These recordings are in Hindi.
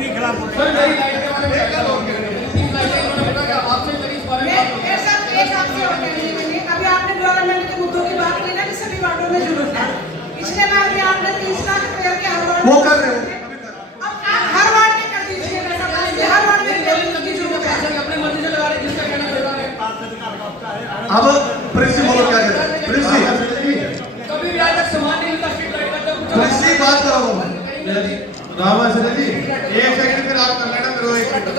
कंपनी के खिलाफ बोल सर रहे नई लाइट के बारे में क्या लोग कह रहे हैं? 3 लाइटें इन्होंने बोला कि आपसे मेरी इस बारे में बात करो। मेरे साथ एक आपसे और कहने के लिए अभी आपने गवर्नमेंट के मुद्दों की बात की ना कि सभी वार्डों में जरूरत है। पिछले बार भी आपने 30 लाख रुपए के हर वार्ड वो कर रहे हो। अब आप हर वार्ड में कर दीजिए वैसा प्लान हर वार्ड में लेकिन की जरूरत है, अपनी मर्जी से लगा रहे हैं, जिसका कहना बेकार है। अब प्रिंसी बोलो क्या कह रहे हैं? प्रिंसी कभी भी आज तक सामान नहीं मिलता स्ट्रीट लाइट का, जब कुछ प्रिंसी बात करो। रामाश्री जी एक सेकंड फिर आप कर लेना, मेरे को एक सेकंड।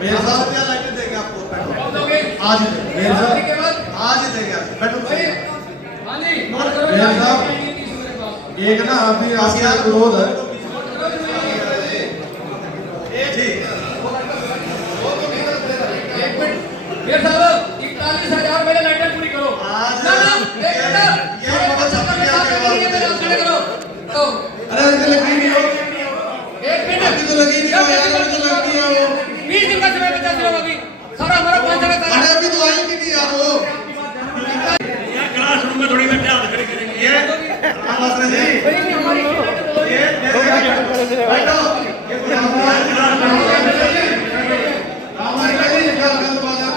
मेरे साथ क्या लाइटें देंगे आपको पेट्रोल दोगे आज ही देंगे। मेरे शादी के बाद साथ आज ही देंगे आपको पेट्रोल। हाँ जी नोट करो मेरे साहब, एक ना अभी आपका विरोध है जी। एक मिनट मेरे साहब 41,000 मेरे लाइटें पूरी करो। आज ना ना एक मिनट ये मतलब सब क्या मेरे आप खड़े करो तो अरे इधर लगी नहीं हो, एक मिनट अभी तो लगी नहीं हो यार, अभी तो लगती है वो। 20 दिन का समय बचा सिर्फ अभी सारा हमारा 5 साल का अरे अभी तो आई भी नहीं यार वो। यार क्लासरूम में थोड़ी मैं ध्यान खड़े करेंगे ये रामाश्री जी ये बैठो। रामाश्री जी क्या गलत बात है?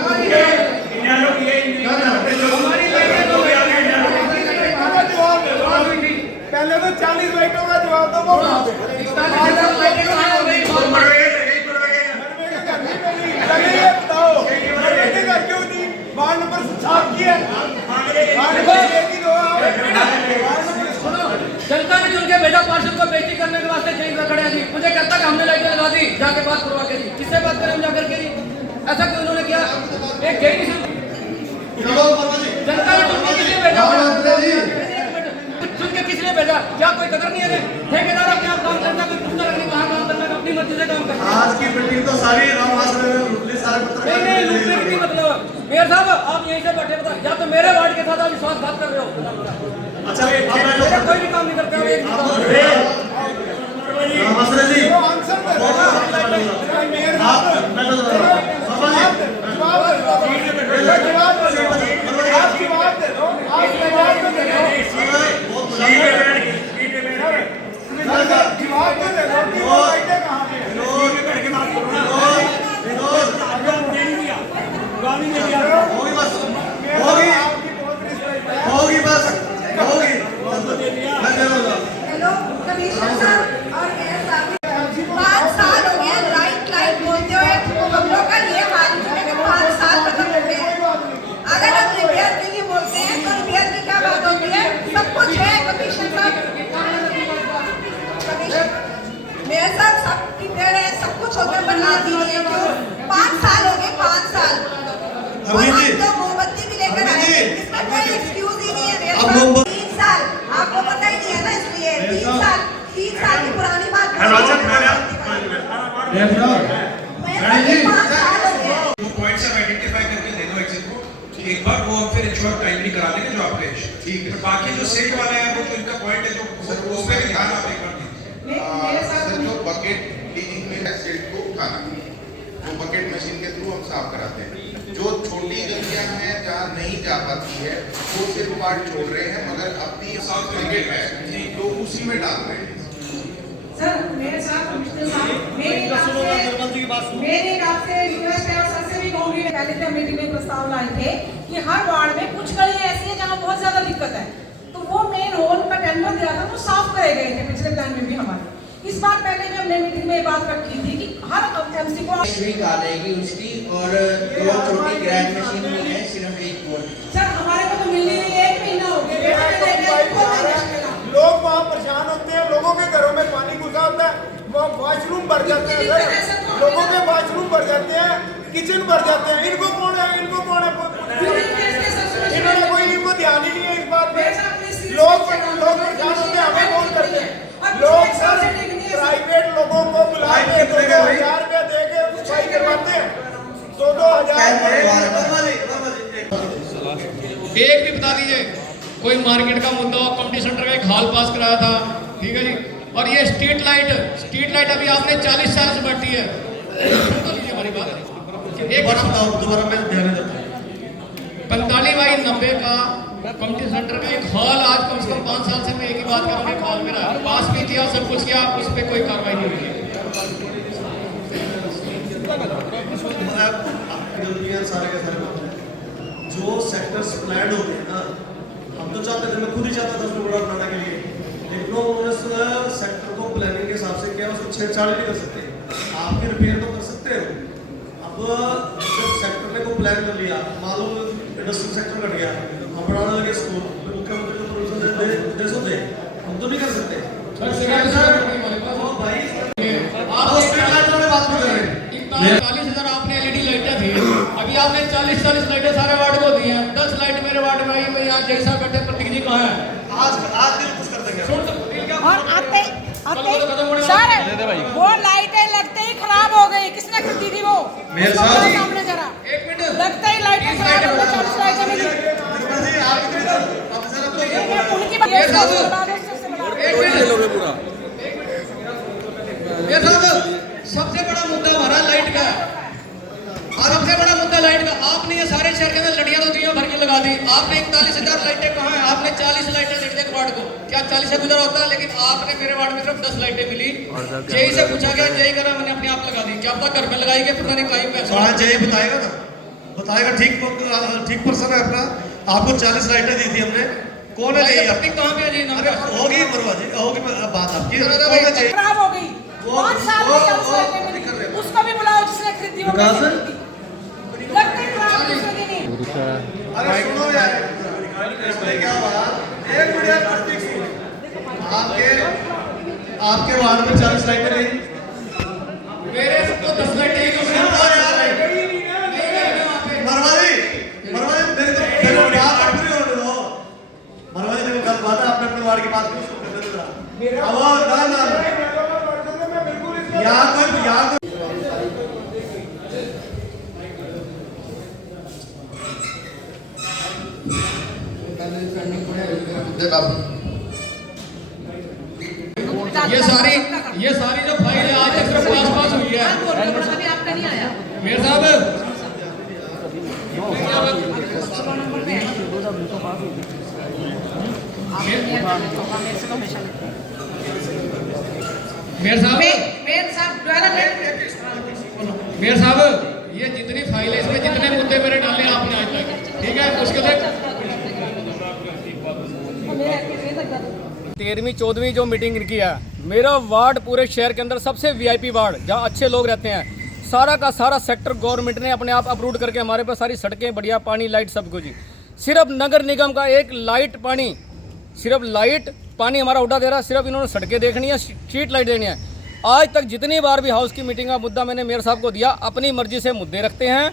पहले तो 40 लाइटों का जवाब दो, वो कहाँ पे? पहले ये बताओ, मरने के घर क्यों थी? वार्ड नंबर 7 की है। वार्ड नंबर 6 की दो आप। वार्ड नंबर सुनो जनता ने चुन के भेजा पार्षद को बेइज्जती करने के वास्ते चेंज में खड़े हैं जी। मुझे कहता कि हमने लाइटें लगा दी, जाके बात करवा के जी। किससे बात करें हम जाकर के जी? ऐसा क्यों उन्होंने किया? एक गई नहीं चलो वर्मा जी। जनता ने चुन के किसने भेजा? रामाश्री जी चुन के किसने भेजा? क्या कोई कदर नहीं है? ठेकेदार अपने आप काम करना, कोई पूछता नहीं कहाँ काम करना, अपनी मर्जी से काम करना। आज की मीटिंग तो सारी रामाश्री ने लूट ली, सारे पत्रकार नहीं लूटने की मतलब मेयर साहब आप यहीं से बैठे बता, या तो मेरे वार्ड के साथ आप विश्वासघात कर रहे हो। अच्छा मेरा कोई भी काम नहीं करता है, एक रामाश्री जी तो आंसर दे दो ना। मेयर आप साहब, बैठो जरा। वर्मा जी जवाब दे दो। जवाब दे दो। आप जवाब दे दो। आप जवाब तो दे दो। जवाब तो दे दो कि वो लाइटें कहाँ पे हैं? होगी बस, होगी आपकी बहुत रिस्पेक्ट है। होगी बस, होगी। मैं कह रहा हूँ हेलो कमिश्नर साहब और मेयर साहब 5 साल हो गए लाइट बोलते हुए हम लोग का ये हाल है कि 5 साल खत्म हो गए हैं। अगर हम रिपेयर के लिए बोलते हैं तो रिपेयर की क्या बात होती है? सब कुछ है कमिश्नर साहब, मेयर साहब सब रिपेयर है, सब कुछ हो गया, बना दीजिए। क्यों 5 साल हो गए? 5 साल अभी जी तो मोमबत्ती भी लेकर अभी आए, जी। इसमें कोई एक्सक्यूज ही नहीं है मेयर अब साहब। मोमबत्ती 3 साल आपको पता ही नहीं है ना, इसलिए 3 साल की पुरानी बात मेरे साहब जी वो पॉइंट्स आप आइडेंटिफाई करके दे दो एक्सेल को एक बार, वो हम फिर इंश्योर टाइमली करा लेंगे जो आपके ठीक है। बाकी जो सेट वाला है वो जो इनका पॉइंट है जो उस पे भी ध्यान आप एक बार दीजिए। सर जो बकेट क्लीनिंग में एक्सीडेंट को उठाना, वो बकेट मशीन के थ्रू हम साफ कराते हैं। जो छोटी गलियां हैं जहाँ नहीं जा पाती है वो सिर्फ पार्ट छोड़ रहे हैं, मगर अपनी साउथ बकेट है तो उसी में डाल रहे हैं। सर मेरे साथ कमिश्नर साहब मेरी आपसे रिक्वेस्ट है और सर से भी कहूंगी, पहले तो मीटिंग में प्रस्ताव लाए थे कि हर वार्ड में कुछ गलियां ऐसी हैं जहां बहुत ज्यादा दिक्कत है, तो वो मेन रोड का टेंडर दिया था वो साफ करे गए थे पिछले प्लान में भी हमारे। इस बार पहले भी हमने मीटिंग में बात रखी थी कि हर एमसी को स्वीट आ जाएगी उसकी, और 2 छोटी ग्रैंड मशीन भी है, सिर्फ 1 बोर्ड। सर हमारे को तो मिलनी नहीं, 1 महीना हो गया। लोग वहाँ परेशान होते हैं, लोगों के घरों में पानी घुसा होता है, वहाँ वॉशरूम भर जाते हैं सर, लोगों के वॉशरूम भर जाते हैं, किचन भर जाते हैं। इनको कौन है? इन्होंने कोई इनको ध्यान ही नहीं है इस बात पे। लोग परेशान होते हैं, हमें कौन करते हैं? लोग सर प्राइवेट लोगों को बुला के 2,000 रुपया दे के सफाई करवाते हैं। 2,000 एक भी बता दीजिए कोई मार्केट का मुद्दा हो, कम्युनिटी सेंटर का एक हॉल पास कराया था, ठीक है जी। और ये स्ट्रीट लाइट अभी आपने 40 साल से बैठी है, तो लीजिए हमारी बात। एक बार बताओ दोबारा, मैं ध्यान नहीं देता। 45/90 का कम्युनिटी सेंटर का एक हॉल आज कम से कम 5 साल से मैं एक ही बात कर रहा हूँ, एक हॉल मेरा पास भी किया, सब कुछ किया, उस पर कोई कार्रवाई नहीं हुई है। गलतियाँ सारे के सारे मामले जो सेक्टर्स प्लान होते हैं ना, हम तो चाहते थे, मैं खुद ही चाहता था उसको बड़ा बनाने के लिए, लेकिन उन्होंने सेक्टर को प्लानिंग के हिसाब से किया, उसको छेड़छाड़ नहीं कर सकते। आपकी रिपेयर तो कर सकते हो। अब जब सेक्टर ने को प्लान कर लिया, मान लो इंडस्ट्रियल सेक्टर कट गया, हम बनाने लगे स्कूल, मुख्यमंत्री को प्रोविजन दे सकते, हम तो नहीं कर सकते। भाई 40,000 आपने LED लाइटें थी, अभी आपने 40 लाइटें सारे वार्ड को दी हैं। 10 लाइट मेरे वार्ड में आई, मैं यहाँ जैसा बैठे प्रतीक जी कहाँ है? आज दिन कुछ कर देंगे। और आते सर वो लाइटें लगते ही खराब हो गई, किसने खरीदी थी वो? मेरे साथ सामने जरा 1 मिनट लगता ही लाइटें खराब हो गई, 40 लाइटें मिली उनकी ये साहब सबसे बड़ा मुद्दा हमारा लाइट का है। सबसे बड़ा मुद्दा लाइट का। आपने ये सारे शहर के अंदर लड़ियां तो दिया भर के लगा दी। आपने 41,000 लाइटें कहाँ हैं? आपने 40 लाइटें दे दी वार्ड को। क्या 40 से गुजरा होता है? लेकिन आपने मेरे वार्ड में सिर्फ 10 लाइटें मिली। जेई से पूछा गया, जेई करा मैंने अपने आप लगा दी। क्या पता घर में लगाई गई, पता नहीं कहीं पैसा। हाँ जेई बताएगा ना, बताएगा। ठीक पर्सन है आपका। आपको 40 लाइटें दी थी हमने। कौन है जेई? अपनी कहाँ पे है जी? नाम होगी मरवा जी, होगी बात आपकी। खराब हो गई 5 साल में 40 लाइटें मिली, उसको भी बुलाओ जिसने खरीदी वो। लगता ही खराब दूसरे दिन ही। अरे सुनो यार, इसमें क्या हुआ? एक मिनट प्रतीक सुनो। आपके वार्ड में 40 लाइटें रही, मेरे सबको 10 लाइटें ही मरवादी मेरे तो बात पूरी होने दो। मरवादी ने गलत बात है, आपने अपने वार्ड की बात उसको करने दो। अब ना यहाँ कोई ये सारी जो फाइल है आज तक सिर्फ पास हुई है। अभी आपका नहीं आया मेरे साहब मेयर साहब ये जितनी फाइल है इसमें जितने मुद्दे मेरे डाले आपने आज तक, ठीक है? उसके बाद 13वीं 14वीं जो मीटिंग इनकी है, मेरा वार्ड पूरे शहर के अंदर सबसे VIP वार्ड, जहाँ अच्छे लोग रहते हैं। सारा का सारा सेक्टर गवर्नमेंट ने अपने आप अप्रूव करके हमारे पास सारी सड़कें, बढ़िया पानी, लाइट, सब कुछ। सिर्फ नगर निगम का एक लाइट पानी, सिर्फ लाइट पानी हमारा उठा दे रहा है। सिर्फ इन्होंने सड़कें देखनी है, स्ट्रीट लाइट देनी है। आज तक जितनी बार भी हाउस की मीटिंग का मुद्दा मैंने मेयर साहब को दिया, अपनी मर्जी से मुद्दे रखते हैं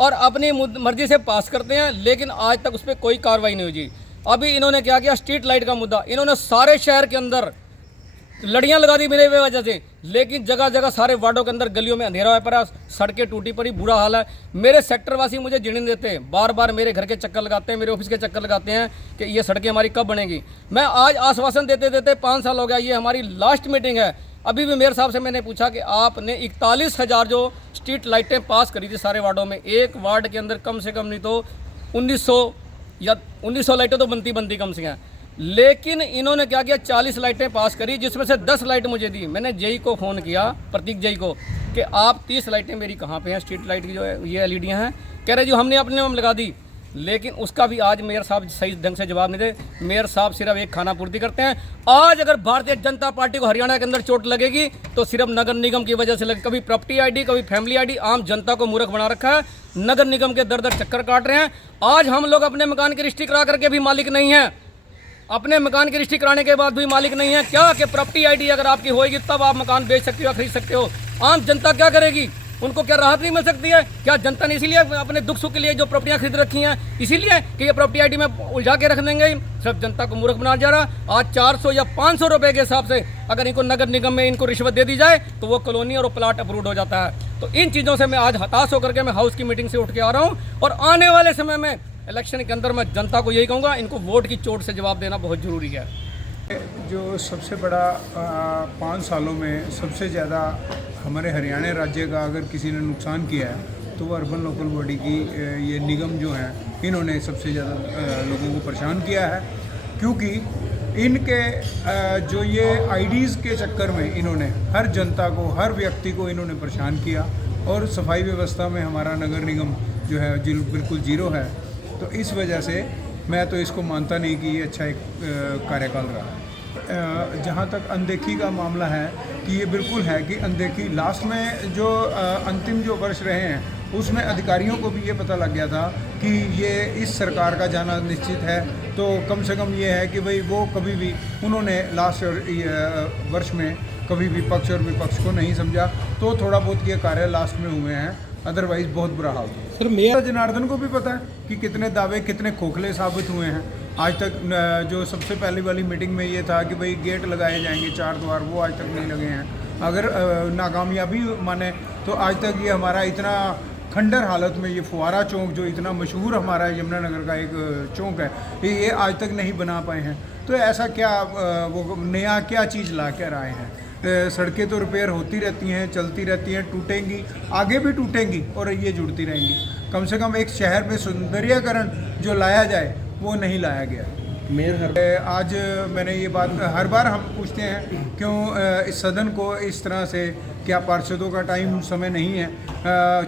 और अपनी मर्जी से पास करते हैं, लेकिन आज तक उस पर कोई कार्रवाई नहीं हुई जी। अभी इन्होंने क्या किया? स्ट्रीट लाइट का मुद्दा इन्होंने सारे शहर के अंदर लड़ियां लगा दी मेरे वजह से, लेकिन जगह जगह सारे वार्डों के अंदर गलियों में अंधेरा हुआ पड़ा, सड़कें टूटी पड़ी, बुरा हाल है। मेरे सेक्टरवासी मुझे जीने देते हैं, बार बार मेरे घर के चक्कर लगाते हैं, मेरे ऑफिस के चक्कर लगाते हैं कि ये सड़कें हमारी कब बनेगी। मैं आज आश्वासन देते देते 5 साल हो गया, ये हमारी लास्ट मीटिंग है। अभी भी मेयर साहब से मैंने पूछा कि आपने 41,000 जो स्ट्रीट लाइटें पास करी थी सारे वार्डों में, एक वार्ड के अंदर कम से कम नहीं तो 1900 लाइटें तो बनती कम से कम। लेकिन इन्होंने क्या किया? 40 लाइटें पास करी, जिसमें से 10 लाइट मुझे दी। मैंने जेई को फ़ोन किया, प्रतीक जेई को, कि आप 30 लाइटें मेरी कहाँ पे हैं? स्ट्रीट लाइट की जो है ये LED हैं। कह रहे जो हमने अपने नाम लगा दी, लेकिन उसका भी आज मेयर साहब सही ढंग से जवाब नहीं दे। मेयर साहब सिर्फ एक खाना पूर्ति करते हैं। आज अगर भारतीय जनता पार्टी को हरियाणा के अंदर चोट लगेगी तो सिर्फ नगर निगम की वजह से लगे। कभी प्रॉपर्टी ID, कभी फैमिली ID, आम जनता को मूर्ख बना रखा है। नगर निगम के दर दर चक्कर काट रहे हैं। आज हम लोग अपने मकान की रजिस्ट्री करा करके भी मालिक नहीं हैं, अपने मकान की रजिस्ट्री कराने के बाद भी मालिक नहीं है। क्या कि प्रॉपर्टी ID अगर आपकी होएगी तब आप मकान बेच सकते हो, खरीद सकते हो। आम जनता क्या करेगी? उनको क्या राहत नहीं मिल सकती है? क्या जनता ने इसीलिए अपने दुख सुख के लिए जो प्रॉपर्टियां खरीद रखी हैं, इसीलिए कि ये प्रॉपर्टी ID में उलझा के रख देंगे? सिर्फ जनता को मूर्ख बना जा रहा। आज 400 या 500 रुपए के हिसाब से अगर इनको नगर निगम में इनको रिश्वत दे दी जाए तो वो कॉलोनी और प्लाट अप्रूव हो जाता है। तो इन चीज़ों से मैं आज हताश होकर के मैं हाउस की मीटिंग से उठ के आ रहा हूँ। और आने वाले समय में इलेक्शन के अंदर मैं जनता को यही कहूँगा, इनको वोट की चोट से जवाब देना बहुत ज़रूरी है। जो सबसे बड़ा 5 सालों में सबसे ज़्यादा हमारे हरियाणा राज्य का अगर किसी ने नुकसान किया है तो वो अर्बन लोकल बॉडी की ये निगम जो हैं, इन्होंने सबसे ज़्यादा लोगों को परेशान किया है। क्योंकि इनके जो ये IDs के चक्कर में इन्होंने हर जनता को, हर व्यक्ति को इन्होंने परेशान किया। और सफाई व्यवस्था में हमारा नगर निगम जो है बिल्कुल जीरो है। तो इस वजह से मैं तो इसको मानता नहीं कि ये अच्छा एक कार्यकाल रहा। जहाँ तक अनदेखी का मामला है कि ये बिल्कुल है कि अनदेखी लास्ट में जो अंतिम जो वर्ष रहे हैं उसमें अधिकारियों को भी ये पता लग गया था कि ये इस सरकार का जाना निश्चित है। तो कम से कम ये है कि भाई वो कभी भी उन्होंने लास्ट वर्ष में कभी भी पक्ष और विपक्ष को नहीं समझा, तो थोड़ा बहुत ये कार्य लास्ट में हुए हैं, अदरवाइज़ बहुत बुरा हाल था। सर मेयर जनार्दन को भी पता है कि कितने दावे कितने खोखले साबित हुए हैं। आज तक जो सबसे पहली वाली मीटिंग में ये था कि भाई गेट लगाए जाएंगे 4 द्वार, वो आज तक नहीं लगे हैं। अगर नाकामयाबी माने तो आज तक ये हमारा इतना खंडर हालत में ये फुहारा चौक जो इतना मशहूर हमारा यमुनानगर का एक चौक है, ये आज तक नहीं बना पाए हैं। तो ऐसा क्या वो नया क्या चीज़ ला कर आए हैं? सड़कें तो रिपेयर होती रहती हैं, चलती रहती हैं, टूटेंगी, आगे भी टूटेंगी और ये जुड़ती रहेंगी। कम से कम एक शहर में सौंदर्यीकरण जो लाया जाए वो नहीं लाया गया। आज मैंने ये बात हर बार हम पूछते हैं क्यों इस सदन को इस तरह से, क्या पार्षदों का टाइम समय नहीं है?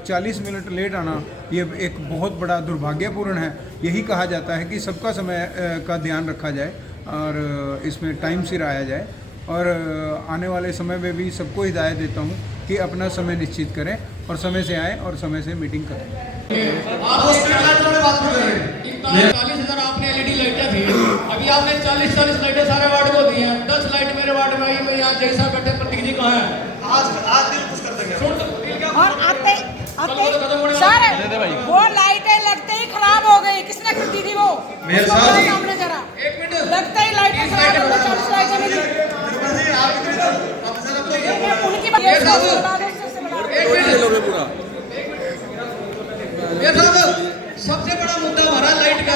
40 मिनट लेट आना ये एक बहुत बड़ा दुर्भाग्यपूर्ण है। यही कहा जाता है कि सबका समय का ध्यान रखा जाए और इसमें टाइम सिर आया जाए। और आने वाले समय में भी सबको हिदायत देता हूँ कि अपना समय निश्चित करें और समय से आएँ और समय से मीटिंग करें। 40,000 आपने एलईडी लाइटें थी, अभी आपने 40 लाइटें सारे वार्ड को दी हैं। 10 लाइट मेरे वार्ड में आई, मैं यहाँ जैसा बैठे प्रतीक जी कहाँ है? आज दिल खुश कर देंगे। और आते सर वो लाइटें लगते ही खराब हो गई। किसने खरीदी थी वो? मेरे साथ सामने जरा 1 मिनट लगते ही लाइटें खराब हो गई। 40 लाइटें मिली उनकी बात ये साहब सबसे बड़ा मुद्दा हमारा लाइट का,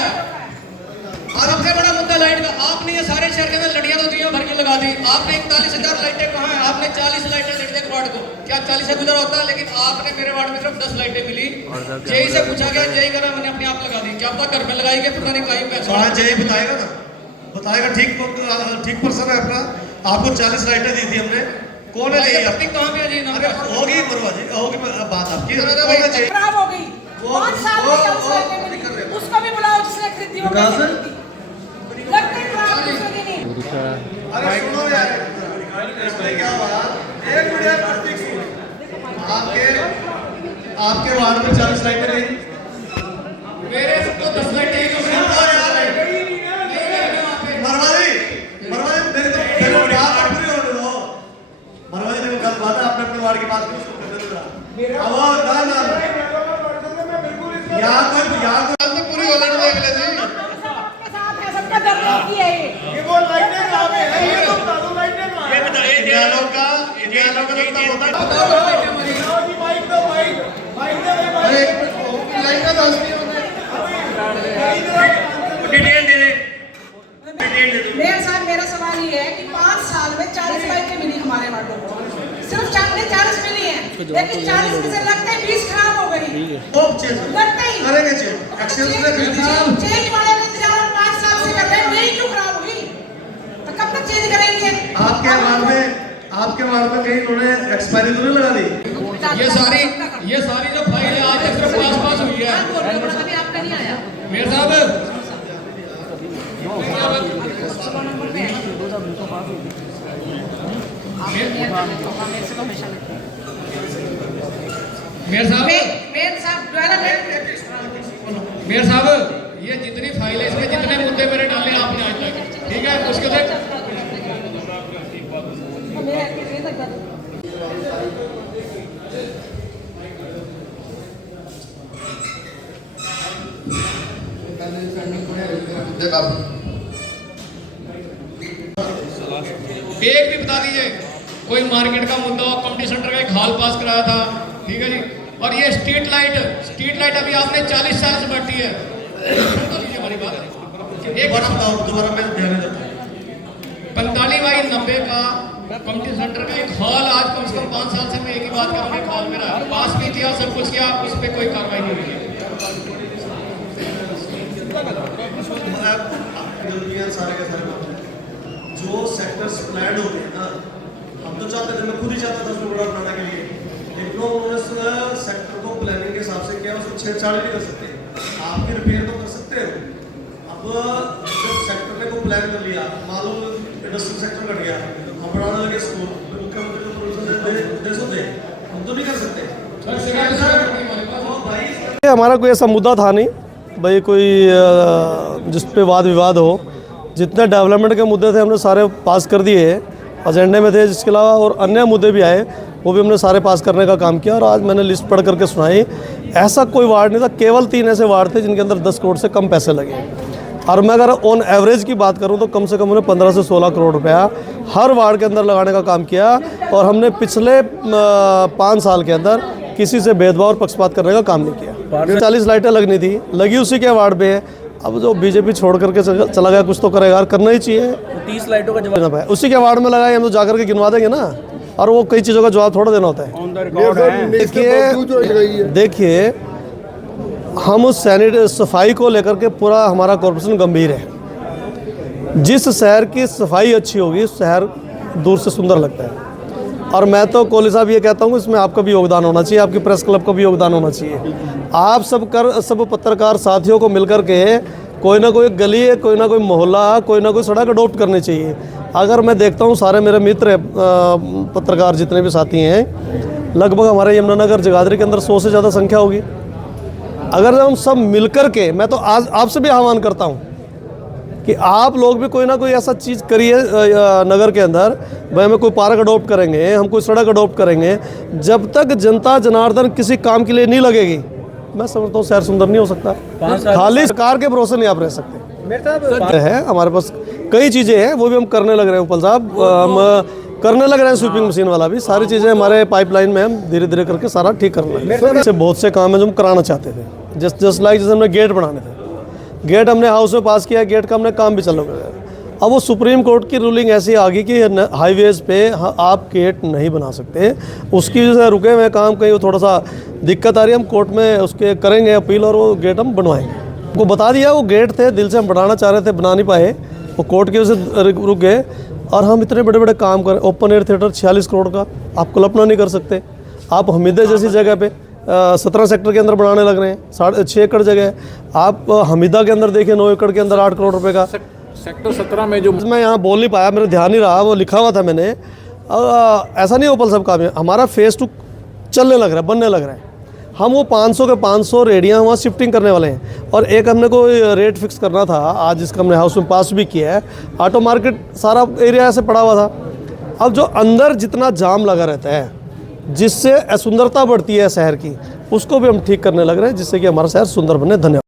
और सबसे बड़ा मुद्दा लाइट का। आपने ये सारे शहर के अंदर लड़ियां तो दुनिया भर की लगा दी। आपने 41,000 लाइटें कहाँ हैं? आपने 40 लाइटें दे दी वार्ड को। क्या 40 से गुजरा होता? लेकिन आपने मेरे वार्ड में सिर्फ 10 लाइटें मिली। जेई से पूछा गया, जेई करा मैंने अपने आप लगा दी। क्या पता घर में लगाई गई, पता नहीं कहीं पैसा। जेई बताएगा ना, बताएगा। ठीक पर्सन है अपना। आपको 40 लाइटें दी थी हमने, कौन है? कहाँ पे जी? होगी मरवा जी, होगी बात आपकी। खराब हो गई 5 साल में 40 लाइटें मिली। उसको भी बुलाओ जिसने खरीदी हो। लगते ही खराब दूसरे दिन ही। अरे सुनो यार, इसमें क्या हुआ? एक मिनट यार, प्रतीक सुनो। आपके वार्ड में 40 लाइटें रही, मेरे तो 10 लाइटें ही तो बात है। आपने अपने वार्ड की बात की, उसको करने दो जरा। तो पूरी हो लेने देख लेते हैं। आपके साथ है, सबका दर्द होती है ये। वो लाइटें कहाँ पे हैं? ये तो बता दो लाइटें कहाँ हैं? ये बताइए दियालों का तब होता है। बताओ जी, माइक दो, माइक दे भाई, माइक। लाइट का दोस्ती डिटेल दे दे। मेयर साहब मेरा सवाल ये है कि 5 साल में 40 लाइटें मिली हमारे वार्डों को। सिर्फ 40 मिली हैं, लेकिन 40 में से लगते ही 20 खराब हो गई। लगते ही करेंगे चेंज वाले का इंतजार 5 साल से कर रहे हैं, नहीं क्यों खराब हुई? तो कब तक चेंज करेंगे? आपके वार्ड में कहीं उन्होंने एक्सपायरी तो नहीं लगा दी? ये सारी जो फाइल है आज तक सिर्फ पास हुई है। अभी आपका नहीं आया मेयर साहब मेयर साहब ये जितनी फाइल है इसमें जितने मुद्दे मेरे डाले आपने आज तक, ठीक है? मुश्किल है एक भी बता दीजिए कोई मार्केट का मुद्दा हो, कम्युनिटी सेंटर का एक हॉल पास कराया था, ठीक है जी। और ये स्ट्रीट लाइट अभी आपने 40 साल से बैठी है। तो लीजिए हमारी बात, एक बार बताओ दोबारा मैं ध्यान देता हूं। 45/90 का कम्युनिटी सेंटर का एक हॉल आज कम से कम 5 साल से मैं एक ही बात कर रहा हूँ, एक हॉल मेरा पास भी किया, सब कुछ किया, उस पर कोई कार्रवाई नहीं हुई है। सारे के सारे जो सेक्टर्स प्लान हो गए ना, हम तो चाहते थे, मैं खुद ही चाहता था उसको बड़ा बनाने के लिए, लेकिन उन्होंने छेड़छाड़ नहीं कर सकते, आपकी रिपेयर तो कर सकते हो। अब जब सेक्टर ने को प्लान कर लिया, मान लो इंडस्ट्रियल सेक्टर कट गया, हम बढ़ाने लगे स्कूल, मुख्यमंत्री को प्रोविजन दे सकते, हम तो नहीं कर सकते। हमारा कोई ऐसा मुद्दा था नहीं भाई, कोई जिस पे वाद विवाद हो। जितने डेवलपमेंट के मुद्दे थे हमने सारे पास कर दिए, एजेंडे में थे। जिसके अलावा और अन्य मुद्दे भी आए, वो भी हमने सारे पास करने का काम किया। और आज मैंने लिस्ट पढ़ करके सुनाई, ऐसा कोई वार्ड नहीं था, केवल 3 ऐसे वार्ड थे जिनके अंदर 10 करोड़ से कम पैसे लगे। और मैं अगर ऑन एवरेज की बात करूं तो कम से कम उन्हें 15 से 16 करोड़ रुपया हर वार्ड के अंदर लगाने का काम किया। और हमने पिछले 5 साल के अंदर किसी से भेदभाव और पक्षपात करने का काम नहीं किया। 40 लाइटें लगनी थी, लगी उसी के वार्ड पे है। अब जो बीजेपी छोड़ करके चला गया, कुछ तो करेगा, करना ही चाहिए। 30 लाइटों का जवाब है उसी के वार्ड में लगाए, हम तो जाकर के गिनवा देंगे ना। और वो कई चीज़ों का जवाब थोड़ा देना होता है। देखिए हम उस सफाई को लेकर के पूरा हमारा कॉर्पोरेशन गंभीर है। जिस शहर की सफाई अच्छी होगी, उस शहर दूर से सुंदर लगता है। और मैं तो कोहली साहब ये कहता हूँ, इसमें आपका भी योगदान होना चाहिए, आपकी प्रेस क्लब का भी योगदान होना चाहिए। आप सब पत्रकार साथियों को मिलकर के कोई ना कोई गली, कोई ना कोई मोहल्ला, कोई ना कोई सड़क अडॉप्ट करनी चाहिए। अगर मैं देखता हूँ सारे मेरे मित्र पत्रकार जितने भी साथी हैं, लगभग हमारे यमुनानगर जगाधरी के अंदर 100 से ज़्यादा संख्या होगी। अगर हम सब मिलकर के, मैं तो आज आपसे भी आह्वान करता हूँ कि आप लोग भी कोई ना कोई ऐसा चीज़ करिए नगर के अंदर। भाई हमें कोई पार्क अडॉप्ट करेंगे, हम कोई सड़क अडॉप्ट करेंगे, जब तक जनता जनार्दन किसी काम के लिए नहीं लगेगी, मैं समझता हूँ शहर सुंदर नहीं हो सकता। खाली सरकार के भरोसे नहीं आप रह सकते। है हमारे पास कई चीज़ें हैं, वो भी हम करने लग रहे हैं। उपल साहब, हम करने लग रहे हैं स्वीपिंग मशीन वाला भी। सारी चीज़ें हमारे पाइपलाइन में, हम धीरे धीरे करके सारा ठीक करने लगे। ऐसे बहुत से काम हैं जो हम कराना चाहते थे। जस्ट लाइक जैसे हमने गेट बनाने थे, गेट हमने हाउस में पास किया, गेट का हमने काम भी चालू कर दिया। अब वो सुप्रीम कोर्ट की रूलिंग ऐसी आ गई कि हाईवेज़ पे आप गेट नहीं बना सकते। उसकी वजह से रुके हुए काम, कहीं थोड़ा सा दिक्कत आ रही है। हम कोर्ट में उसके करेंगे अपील और वो गेट हम बनवाएंगे। वो बता दिया, वो गेट थे दिल से हम बनाना चाह रहे थे, बना नहीं पाए, वो कोर्ट की वजह से रुक गए। और हम इतने बड़े बड़े काम करें, ओपन एयर थिएटर 46 करोड़ का, आप कल्पना नहीं कर सकते। आप हमीदे जैसी जगह पे 17 सेक्टर के अंदर बनाने लग रहे हैं, 6.5 एकड़ जगह। आप हमीदा के अंदर देखिए 9 एकड़ के अंदर 8 करोड़ रुपए का। सेक्टर 17 में जो मैं यहाँ बोल नहीं पाया, मेरा ध्यान नहीं रहा, वो लिखा हुआ था मैंने। ऐसा नहीं ओपल सब काम है, हमारा फेज़ 2 चलने लग रहा है, बनने लग रहा है। हम वो 500 के 500 रेडियाँ वहाँ शिफ्टिंग करने वाले हैं। और एक हमने कोई रेट फिक्स करना था आज, जिसका हमने हाउस में पास भी किया है। ऑटो मार्केट सारा एरिया ऐसे पड़ा हुआ था। अब जो अंदर जितना जाम लगा रहता है, जिससे असुंदरता बढ़ती है शहर की, उसको भी हम ठीक करने लग रहे हैं, जिससे कि हमारा शहर सुंदर बने। धन्यवाद।